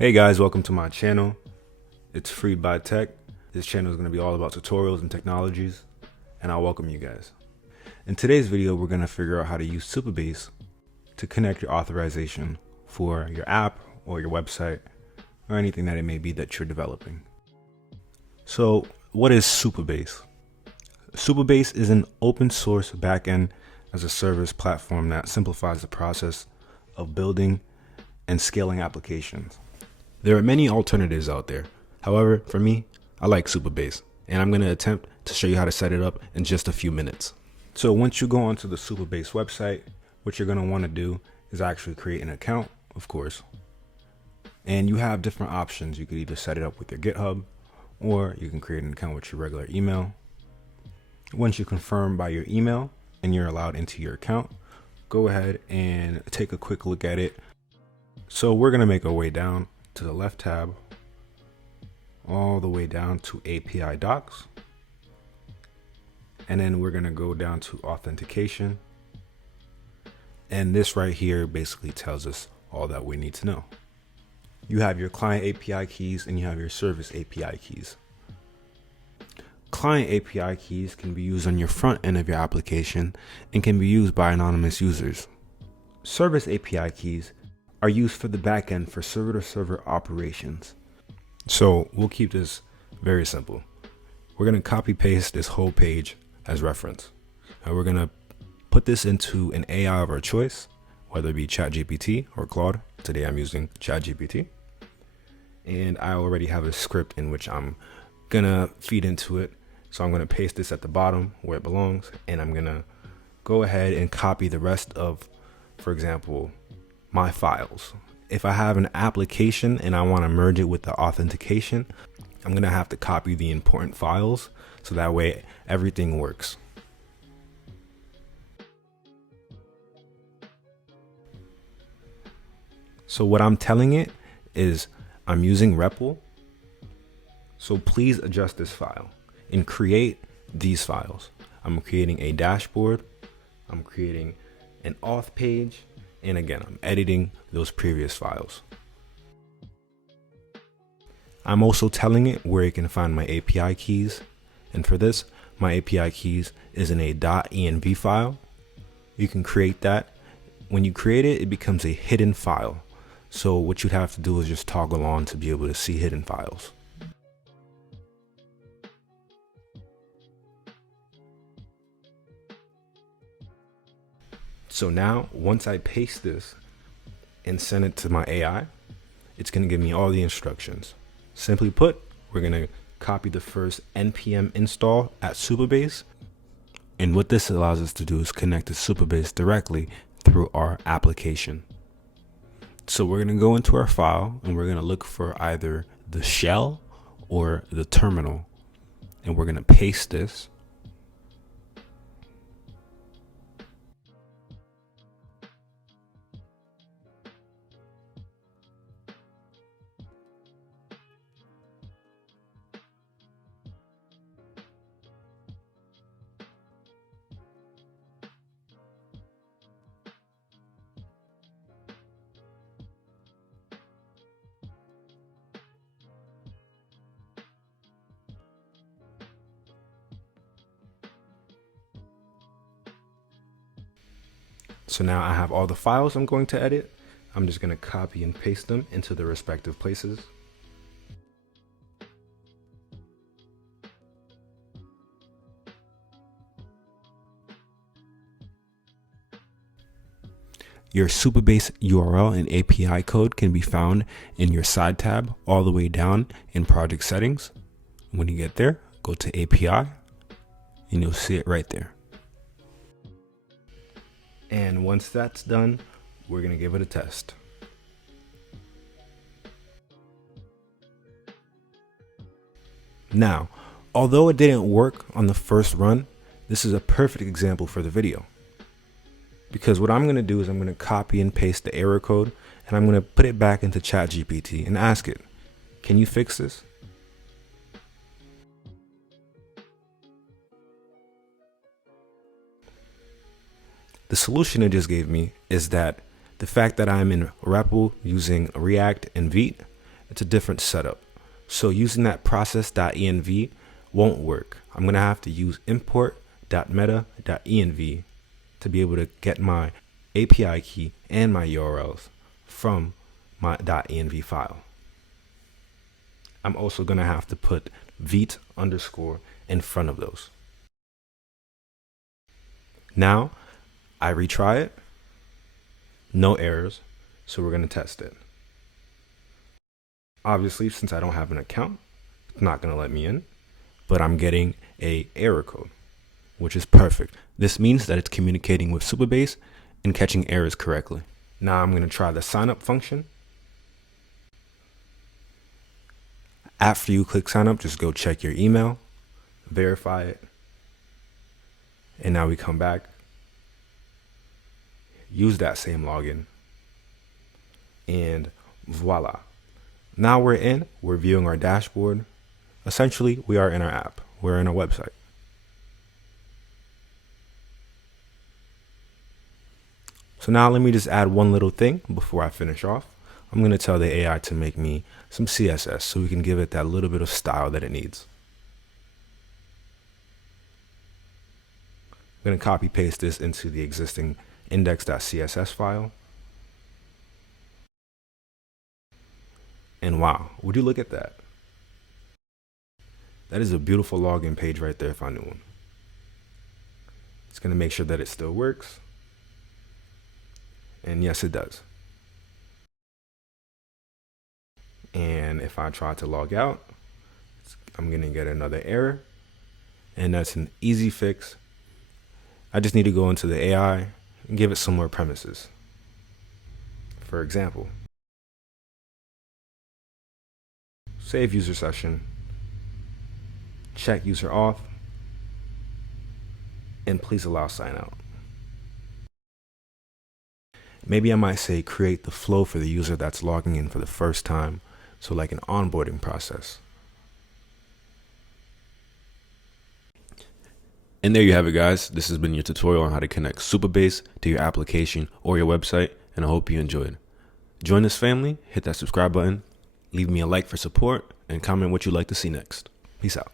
Hey guys, welcome to my channel. It's FreedbyTech. This channel is going to be all about tutorials and technologies, and I welcome you guys. In today's video, we're going to figure out how to use Supabase to connect your authorization for your app or your website or anything that it may be that you're developing. So, what is Supabase? Supabase is an open source backend as a service platform that simplifies the process of building and scaling applications. There are many alternatives out there. However, for me, I like Supabase, and I'm going to attempt to show you how to set it up in just a few minutes. So once you go onto the Supabase website, what you're going to want to do is actually create an account, of course. And you have different options. You could either set it up with your GitHub, or you can create an account with your regular email. Once you confirm by your email and you're allowed into your account, go ahead and take a quick look at it. So we're going to make our way down to the left tab, all the way down to API docs, and then we're going to go down to authentication, and this right here basically tells us all that we need to know. You have your client API keys and you have your service API keys. Client API keys can be used on your front end of your application and can be used by anonymous users. Service API keys are used for the backend for server-to-server operations. So we'll keep this very simple. We're going to copy paste this whole page as reference. And we're going to put this into an AI of our choice, whether it be ChatGPT or Claude. Today I'm using ChatGPT. And I already have a script in which I'm going to feed into it. So I'm going to paste this at the bottom where it belongs. And I'm going to go ahead and copy the rest of, for example, my files. If I have an application and I want to merge it with the authentication, I'm going to have to copy the important files so that way everything works. So what I'm telling it is I'm using REPL. So please adjust this file and create these files. I'm creating a dashboard. I'm creating an auth page. And again, I'm editing those previous files. I'm also telling it where it can find my API keys. And for this, my API keys is in a .env file. You can create that. When you create it, it becomes a hidden file. So what you'd have to do is just toggle on to be able to see hidden files. So now, once I paste this and send it to my AI, it's going to give me all the instructions. Simply put, we're going to copy the first npm install at Supabase. And what this allows us to do is connect to Supabase directly through our application. So we're going to go into our file and we're going to look for either the shell or the terminal. And we're going to paste this. So now I have all the files I'm going to edit. I'm just going to copy and paste them into the respective places. Your Supabase URL and API code can be found in your side tab all the way down in project settings. When you get there, go to API and you'll see it right there. And once that's done, we're going to give it a test. Now, although it didn't work on the first run, this is a perfect example for the video. Because what I'm going to do is I'm going to copy and paste the error code and I'm going to put it back into ChatGPT and ask it, can you fix this? The solution it just gave me is that the fact that I'm in REPL using React and Vite it's a different setup. So using that process.env won't work. I'm going to have to use import.meta.env to be able to get my API key and my URLs from my .env file. I'm also going to have to put vite underscore in front of those. Now I retry it, no errors, so we're going to test it. Obviously, since I don't have an account, it's not going to let me in, but I'm getting a error code, which is perfect. This means that it's communicating with Supabase and catching errors correctly. Now I'm going to try the sign up function. After you click sign up, just go check your email, verify it, and now we come back, use that same login, and voila. Now we're in, we're viewing our dashboard. Essentially, we are in our app, we're in our website. So now let me just add one little thing before I finish off. I'm going to tell the AI to make me some CSS so we can give it that little bit of style that it needs. I'm going to copy paste this into the existing index.css file. And wow, would you look at that? That is a beautiful login page right there if I knew one. It's going to make sure that it still works. And yes, it does. And if I try to log out, I'm going to get another error. And that's an easy fix. I just need to go into the AI and give it some more premises. For example, save user session, check user auth, and please allow sign out. Maybe I might say create the flow for the user that's logging in for the first time, so like an onboarding process. And there you have it, guys. This has been your tutorial on how to connect Supabase to your application or your website, and I hope you enjoyed. Join this family, hit that subscribe button, leave me a like for support, and comment what you'd like to see next. Peace out.